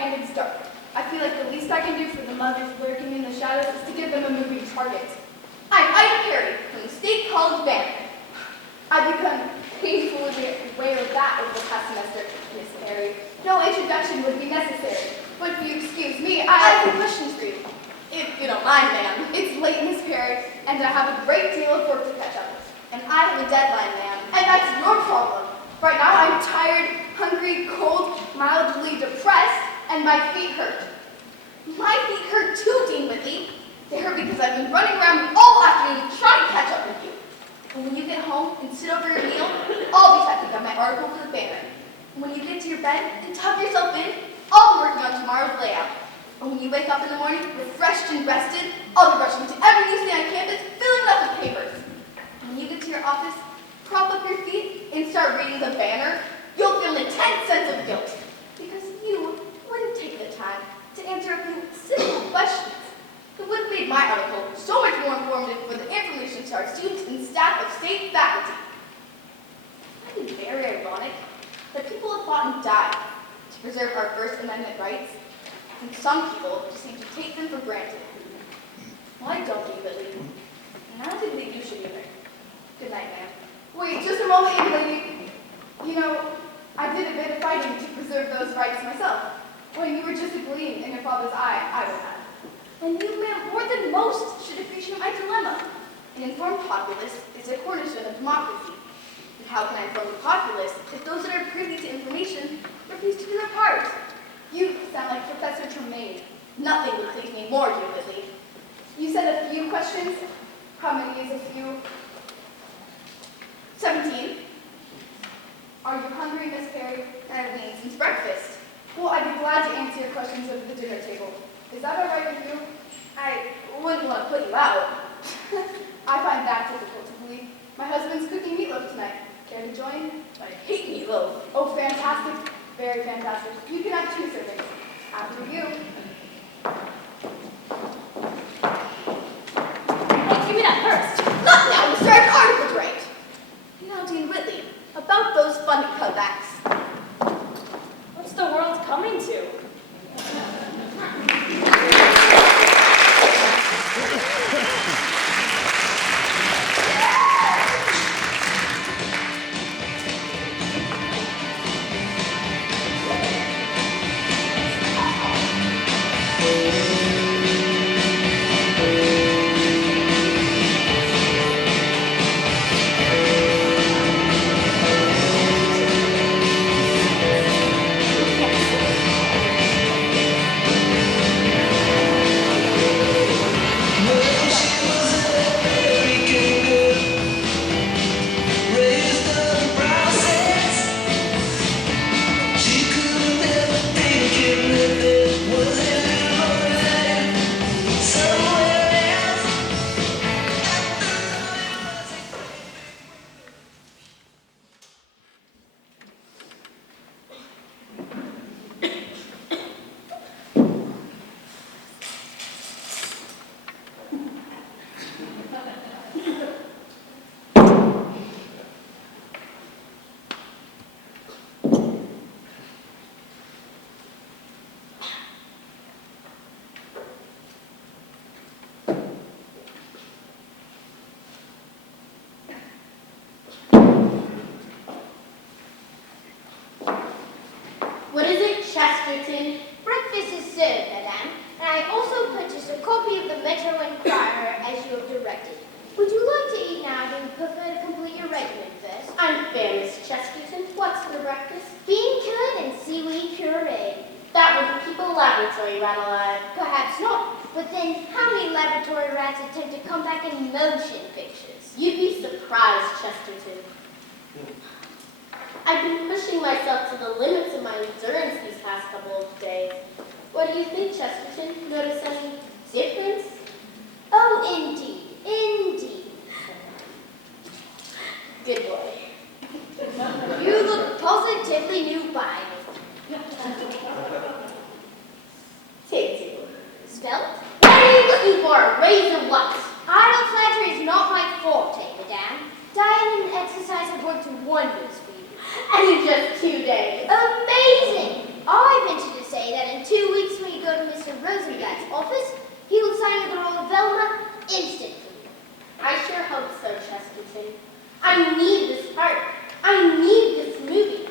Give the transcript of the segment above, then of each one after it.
and it's dark. I feel like the least I can do for the mothers lurking in the shadows is to give them a moving target. I'm Ida Perry from the State College Band. I've become painfully aware of that over the past semester, Miss Perry. No introduction would be necessary, but if you excuse me, I have some questions for you, if you don't mind, ma'am. It's late, Miss Perry, and I have a great deal of work to catch up with. And I have a deadline, ma'am. And that's your problem. Right now I'm tired, hungry, cold, mildly depressed, and my feet hurt. My feet hurt too, Dean Whitley. They hurt because I've been running around all afternoon trying to catch up with you. And when you get home and sit over your meal, I'll be typing up my article for the Banner. And when you get to your bed and tuck yourself in, I'll be working on tomorrow's layout. And when you wake up in the morning, refreshed and rested, I'll be rushing to every new thing on campus, filling it up with papers. And when you get to your office, prop up your feet and start reading the Banner, you'll feel an intense sense of guilt. Because you wouldn't take the time to answer a few simple questions. It would have made my article so much more informative for the information to our students and staff of state faculty. I find it very ironic that people have fought and died to preserve our First Amendment rights, and some people just seem to take them for granted. Well, I don't, Dean Whitley, and I don't think that you should either. Good night, ma'am. Wait, just a moment, young lady. You know, I did a bit of fighting to preserve those rights myself. When you were just a gleam in your father's eye, I was not. And you, ma'am, more than most, should appreciate my dilemma. An informed populace is a cornerstone of democracy. And how can I inform the populace if those that are privy to information refuse to do their part? You sound like Professor Tremaine. Nothing would please me more, Dean Whitley. You said a few questions. How many is a few? 17. Are you hungry, Miss Perry? And I've eaten since breakfast. Well, I'd be glad to answer your questions over the dinner table. Is that all right with you? I wouldn't want to put you out. I find that difficult to believe. My husband's cooking meatloaf tonight. Care to join? I hate meatloaf. Oh, fantastic. Very fantastic. You can have 2 servings. After you. Hey, give me that first. Not now, you started article right. You know, Dean Whitley, about those funding cutbacks. What's the world coming to? What is it, Chesterton? Breakfast is served, madame, and I also purchased a copy of the Metro Enquirer as you have directed. Would you like to eat now, or do you prefer to complete your regimen first? Unfair, Miss Chesterton. What's for breakfast? Bean curd and seaweed puree. That would keep a laboratory rat alive. Perhaps not, but then how many laboratory rats attempt to come back in motion pictures? You'd be surprised, Chesterton. I've been pushing myself to the limits of my endurance these past couple of days. What do you think, Chesterton? Notice any difference? Oh, indeed, indeed. Good boy. You look positively new by me. Take 2. Svelte? What are you looking for? A raise or what? Idle flattery is not my forte, madame. Diet and exercise have worked wonders for you. And in just 2 days. Amazing! I venture to say that in 2 Mr. Rosenblatt's office, he will sign the role of Velma instantly. I sure hope so, Chesterton. I need this part. I need this movie.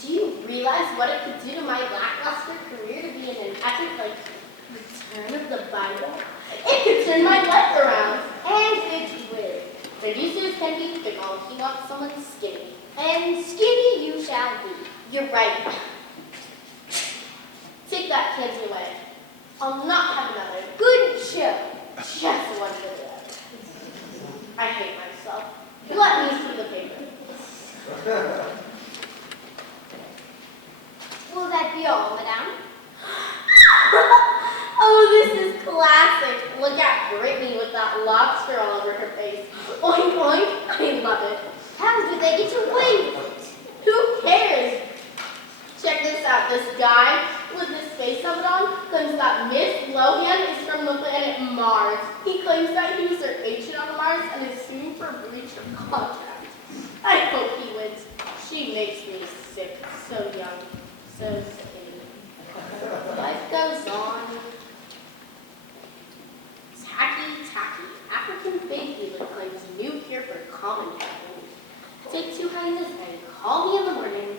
Do you realize what it could do to my lackluster career to be in an epic like Return of the Bible? It could turn my life around. And it will. Producers can be fickle if you want someone skinny. And skinny you shall be. You're right. Take that candy away. I'll not have another. Good show. Just one for that. I hate myself. Let me see the paper. Will that be all, madame? Oh, this is classic. Look at Brittany with that lobster all over her face. Oink, oink. I love it. How do they get away with it? Who cares? Check this out. This guy with this face of it on claims that Miss Lohan is from the planet Mars. He claims that he was her agent on Mars and is suing for breach of contract. I hope he wins. She makes me sick. So young. So skinny. Life goes on. Tacky. African faith healer claims new cure for common cold. Take 2 hyenas and call me in the morning.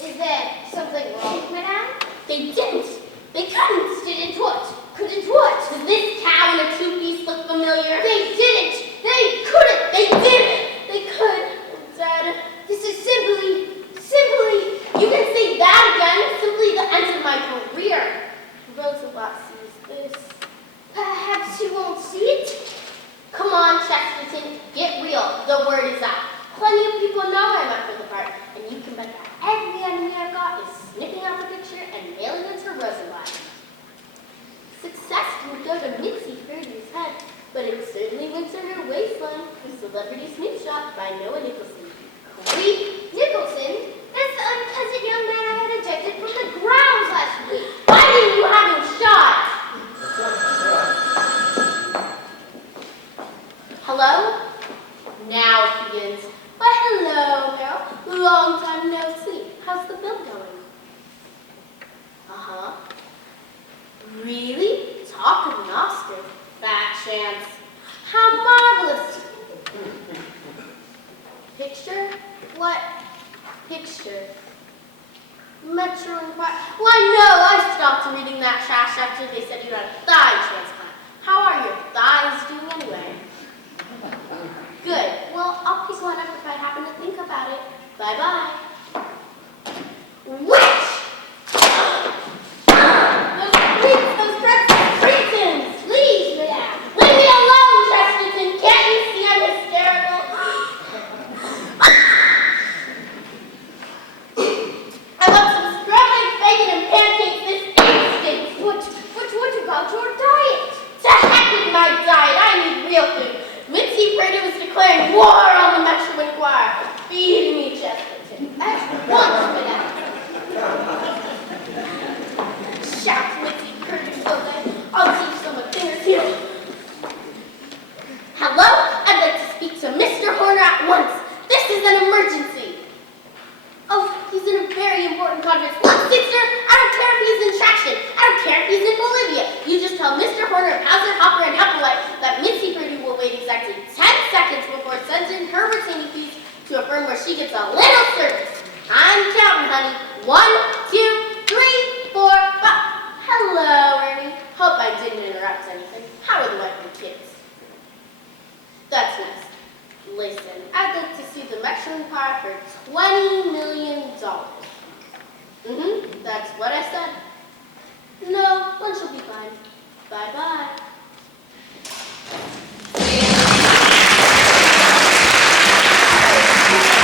Is there something wrong, madame? They didn't. They couldn't. Didn't what? Couldn't what? Does this cow in a 2-piece look familiar? They didn't! They couldn't! They didn't. They could. Dad. This is simply... You can say that again. Simply the end of my career. Roosevelt sees this. Perhaps you won't see it? Come on, Chesterton. Get real. The word is out. Plenty of people know I'm up for the part, and you can bet that every enemy I've got is snipping out the picture and mailing it to Rosenblatt. Success can go to Mitzi Purdue's head, but it certainly went to her waistline with Celebrity Snoop Shot by Noah Nicholson. Creep Nicholson? That's the unpleasant young man I had ejected from the grounds last week. Why didn't you have him shot? Hello? Now it begins. But hello, girl. Long time no see. How's the bill going? Uh-huh. Really? Talk of an Oscar. Fat chance. How marvelous. Picture? What picture? Metro Inquirer. Why, no, I stopped reading that trash after they said you had a thigh transplant. How are your thighs doing anyway? Good. Well, I'll pick one up if I happen to think about it. Bye-bye. Witch! Those creeps, those dreadful cretins! Please, madame. Leave me alone, Chesterton. Can't you see I'm hysterical? I want some scrambled bacon and pancakes this instant. What about your diet? To heck with my diet. I need real food. Mitzi Purdue is declaring war on the Metro Inquirer. Feed me, Chesterton. At once, madame. Shout, Mitzi Purdue, so that I'll teach them a thing or two. Hello? I'd like to speak to Mr. Horner at once. This is an emergency. Oh, he's in a very important conference. Look, sister, I don't care if he's in traction. I don't care if he's in Bolivia. You just tell Mr. Horner, Hauser, Hopper, and Applewhite that Mitzi Purdue will wait exactly 10 seconds before sending her retaining fees to a firm where she gets a little service. I'm counting, honey. 1, 2, 3, 4, 5. Hello, Ernie. Hope I didn't interrupt anything. How are the wife and kids? That's nice. Listen, I'd like to sue the Metro Inquirer for $20 million. That's what I said. No, lunch will be fine. Bye-bye. Thank you.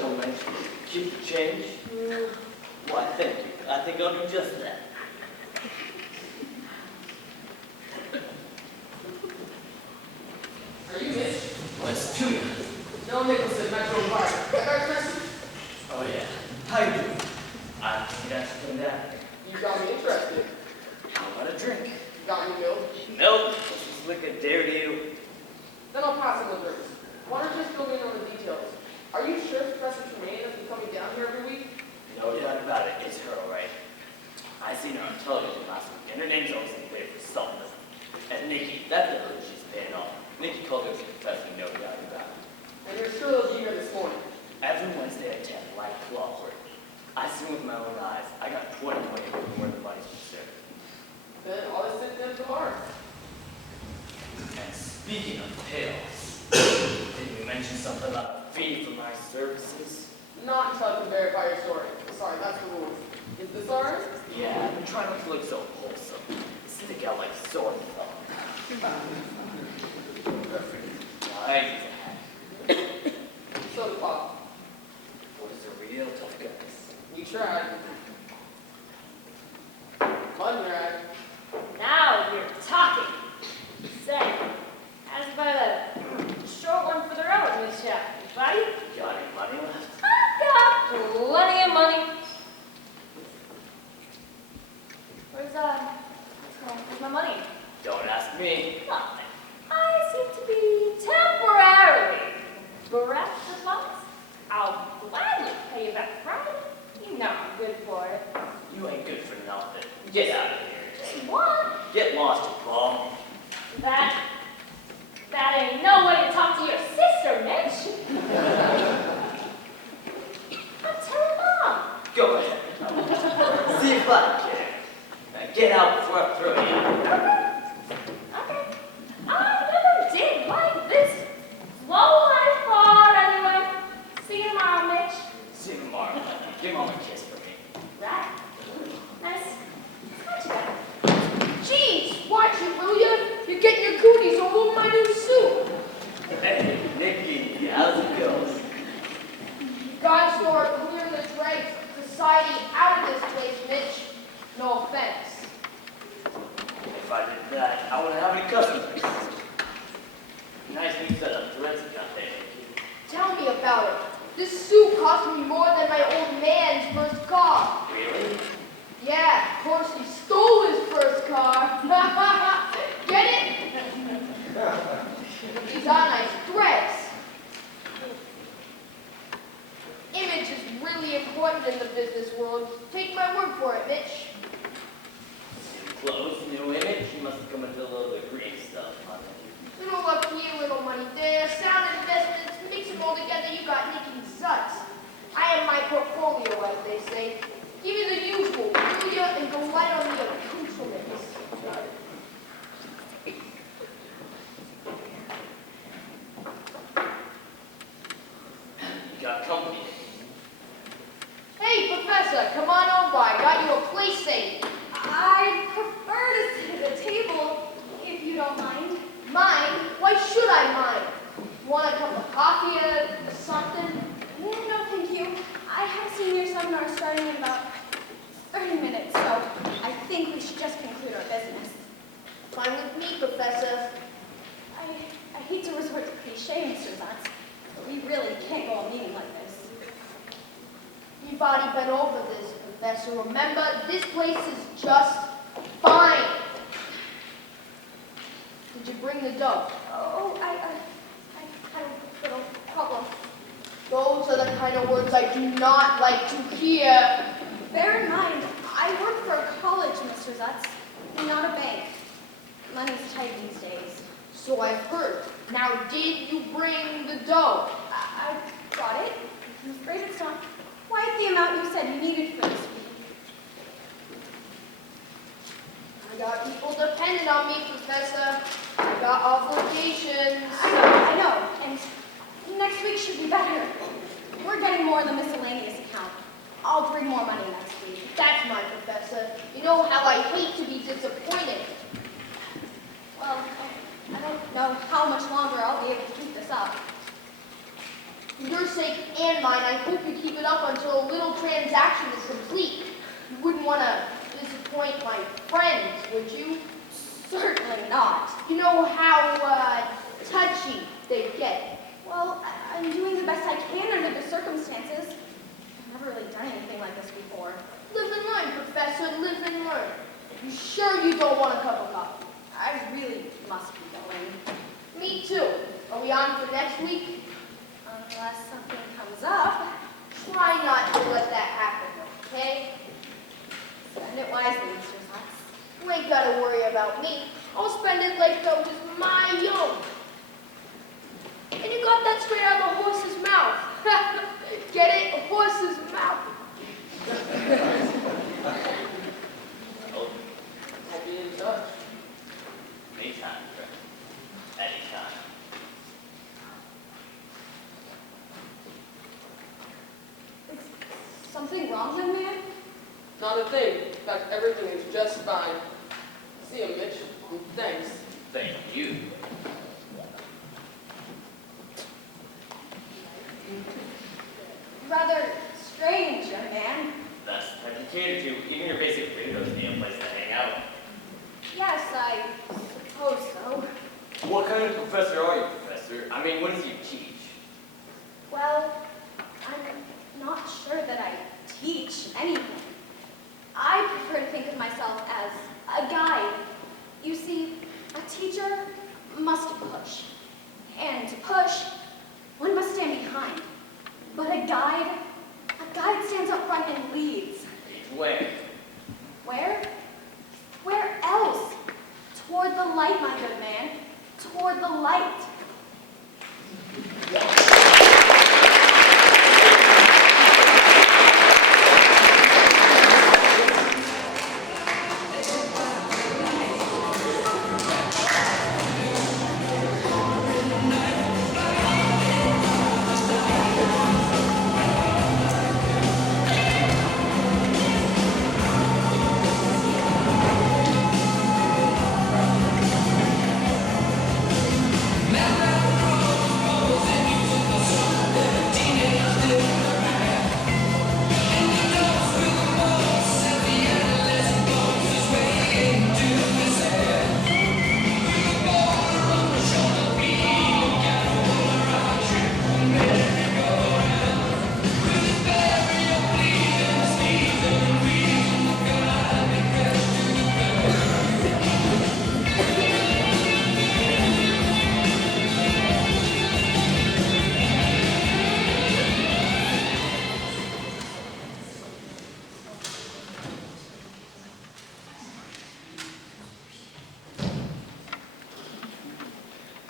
Come on, keep the change. Why, thank you. I think I'll do just that. Are you Mitch? What's to you? No Nicholson, Metro Environment. That guy's message? Oh, yeah. How you doing? I think I should come down here. You got me interested. How about a drink? You got me milk. Milk? This is like a dare to you. Then I'll pass him the drinks. Why don't you just fill me in on the details? Are you sure Professor Tremaine has been coming down here every week? No doubt about it. It's her, all right. I seen her on television last week, and her name's always in play for something. And Nikki, that's the hood she's paying off. Nikki called her professor, no doubt about it. And you're sure they'll be here this morning? Every Wednesday at 10, like clockwork. I seen with my own eyes. I got 20 where the money's concerned. Then I'll just sit there tomorrow. And speaking of payoffs, did you mention something about a fee for my services? Not until I can verify your story. Sorry, that's the rule. Is this ours? Yeah, I've been trying not to look so wholesome. Stick out like sword thumb. I use a hat. So does Pop. Was a real tough guys. We tried. Mud rag. Now you're talking. Say, as about a short one for the road, Miss Jack, buddy? Got any money left? I've got plenty of money. Where's my money? Don't ask me. Nothing. I seem to be temporarily bereft of funds. I'll gladly pay you back Friday. You know I'm good for it. You ain't good for nothing. Get out of here. Just one. Get lost, you bum. That ain't no way to talk to your sister, Mitch. I'm telling Mom. Go ahead. See if I care. Now get out before I throw you out. Okay. I never did like this slow life hard anyway. See you tomorrow, Mitch. See you tomorrow. Give Mom a kiss for me. Right. Nice. Not too bad. Jeez, watch it, will you? You're getting your cooties all over my new suit. Hey, Nikki, how's it going? Gotta start clearing the dregs of society out of this place, Mitch. No offense. If I did that, I wouldn't have any customers. Nice new setup. Threads you got there, Nikki. Tell me about it. This suit cost me more than my old man's first car. Really? Yeah, of course he stole his first car. Get it? These are nice threads. Image is really important in the business world. Take my word for it, Mitch. New clothes, new image. You must have come into a little bit of green stuff, huh? Little up here, little money there, sound investments, mix them all together, you got Nicky Zutz. I have my portfolio, as they say. Give me the usual, will ya, and go light on the accoutrements. You got company. Hey, Professor, come on over. I got you a place safe. I prefer to sit at a table, if you don't mind. Mine? Why should I mind? Want a cup of coffee or something? No, thank you. I have a senior seminar starting in about 30 minutes, so I think we should just conclude our business. Fine with me, Professor. I hate to resort to cliche, Mr. Zutz, but we really can't go a meeting like this. You've already been over this, Professor. Remember, this place is just fine. Did you bring the dough? Oh, I had a little problem. Those are the kind of words I do not like to hear. Bear in mind, I work for a college, Mr. Zutz, not a bank. Money's tight these days. So I've heard. Now, did you bring the dough? I got it. I'm afraid it's not quite the amount you said you needed for this week. I got people dependent on me, Professor. I got obligations. I know, and next week should be better. We're getting more in the miscellaneous account. I'll bring more money next week. That's my Professor. You know how I hate to be disappointed. Well, I don't know how much longer I'll be able to keep this up. For your sake and mine, I hope you keep it up until a little transaction is complete. You wouldn't want to disappoint my friends, would you? Certainly not. You know how touchy they get. Well, I'm doing the best I can under the circumstances. I've never really done anything like this before. Live and learn, Professor, live and learn. You sure you don't want a cup of coffee? I really must be going. Me too. Are we on for next week? Unless something comes up. Try not to let that happen, okay? Spend it wisely, Mr. Sutz. You ain't gotta worry about me. I'll spend it like though it was my own. And you got that straight out of a horse's mouth. Get it? A horse's mouth. Oh, I'll be in touch. anytime, friend. Anytime. Is something wrong, young man? Not a thing. In fact, everything is just fine. See you, Mitch. Thanks. Thank you. Rather strange, young man. That's I can cater to. Even your basic windows need a place to hang out. Yes, I suppose so. What kind of professor are you, Professor? I mean, what does you teach? Well, I'm not sure that I teach anything. I prefer to think of myself as a guide. You see, a teacher must push. And to push, one must stand behind. But a guide stands up front and leads. Leads where? Where? Where else? Toward the light, my good man. Toward the light.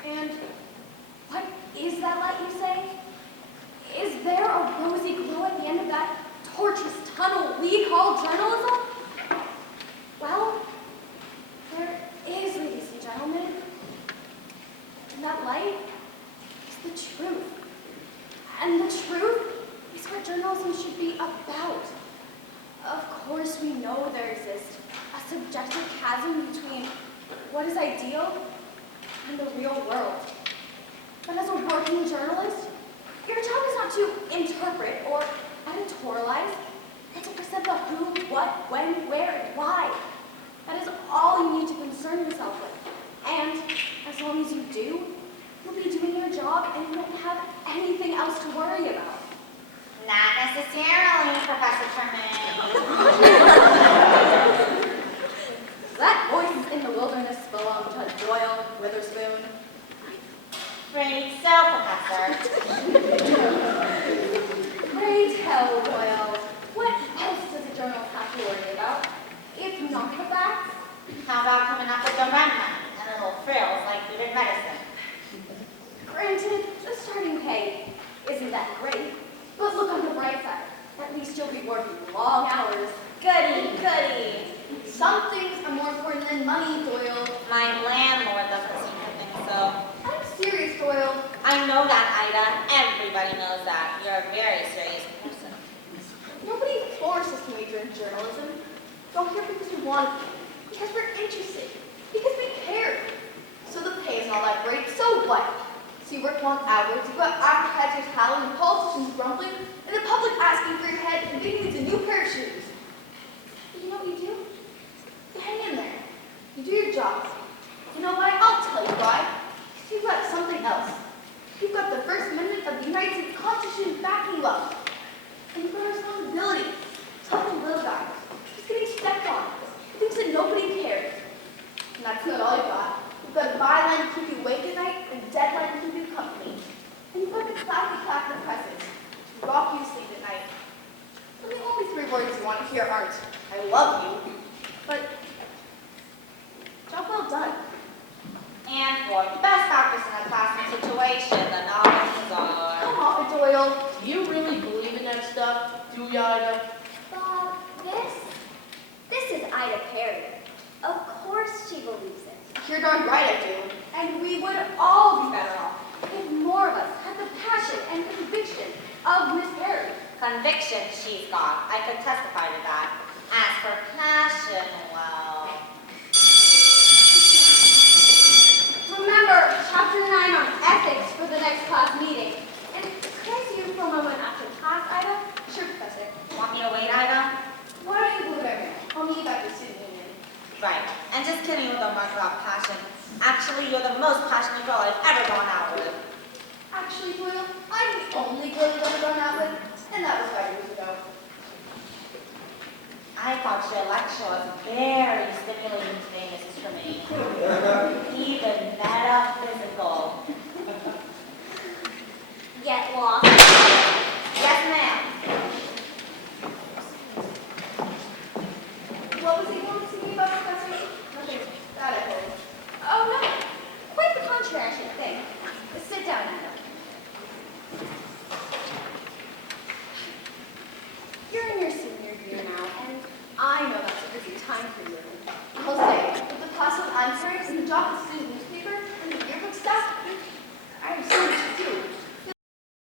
And what is that light, you say? Is there a rosy glow at the end of that tortuous tunnel we call journalism? Well, there is, ladies and gentlemen. And that light is the truth. And the truth is what journalism should be about. Of course, we know there exists a subjective chasm between what is ideal and the real world. But as a working journalist, your job is not to interpret or editorialize, but to present the who, what, when, where, and why. That is all you need to concern yourself with. And as long as you do, you'll be doing your job and you won't have anything else to worry about. Not necessarily, Professor Tremaine. Does that voice in the wilderness belong to Doyle Witherspoon? Afraid so, Professor. Pray tell, Doyle, what else does a journalist have to worry about? If not the facts? How about coming up with a run-run and a little frills like we did medicine? Granted, the starting pay isn't that great, but look on the bright side. At least you'll be working long hours. Goody, goody. Some things are more important than money, Doyle. My landlord doesn't seem to think so. I'm serious, Doyle. I know that, Ida. Everybody knows that. You're a very serious person. Nobody forces us to major in journalism. We're here because we want to, because we're interested, because we care. So the pay isn't all that great, so what? So you work long hours, you've got advertisers howling, and politicians grumbling, and the public asking for your head and getting needs a new pair of shoes. But you know what you do? You hang in there. You do your job. You know why? I'll tell you why. Because you've got something else. You've got the First Amendment of the United States Constitution backing you up. And you've got a responsibility. Helping little guy who's getting stepped on. Who thinks that nobody cares. And that's not all you've got. You've got a byline to keep you awake at night and a deadline to keep you company. And you've got the clappy clap of presence to rock you to sleep at night. And the only 3 words you want to hear aren't, I love you, but job well done. And for best actress in a classroom situation, the nominees are... Come off it, Doyle. Do you really believe in that stuff? Do you, Ida? Bob, this is Ida Perry. Of course she believes it. You're darn right I do. And we would all be better off if more of us had the passion and conviction of Miss Perry. Conviction she's got. I could testify to that. As for passion, well... Remember, chapter 9 on ethics for the next class meeting. And can I see you for a moment after class, Ida? Sure, Professor. Want me to wait, Ida? Why don't you believe everyone? I'll meet you back at the student union. Right. And just kidding with the remark about passion. Actually, you're the most passionate girl I've ever gone out with. Actually, Doyle, I'm the only girl you've ever gone out with, and that was 5 years ago. I thought your lecture was very stimulating today, Mrs. Tremaine. Even metaphysics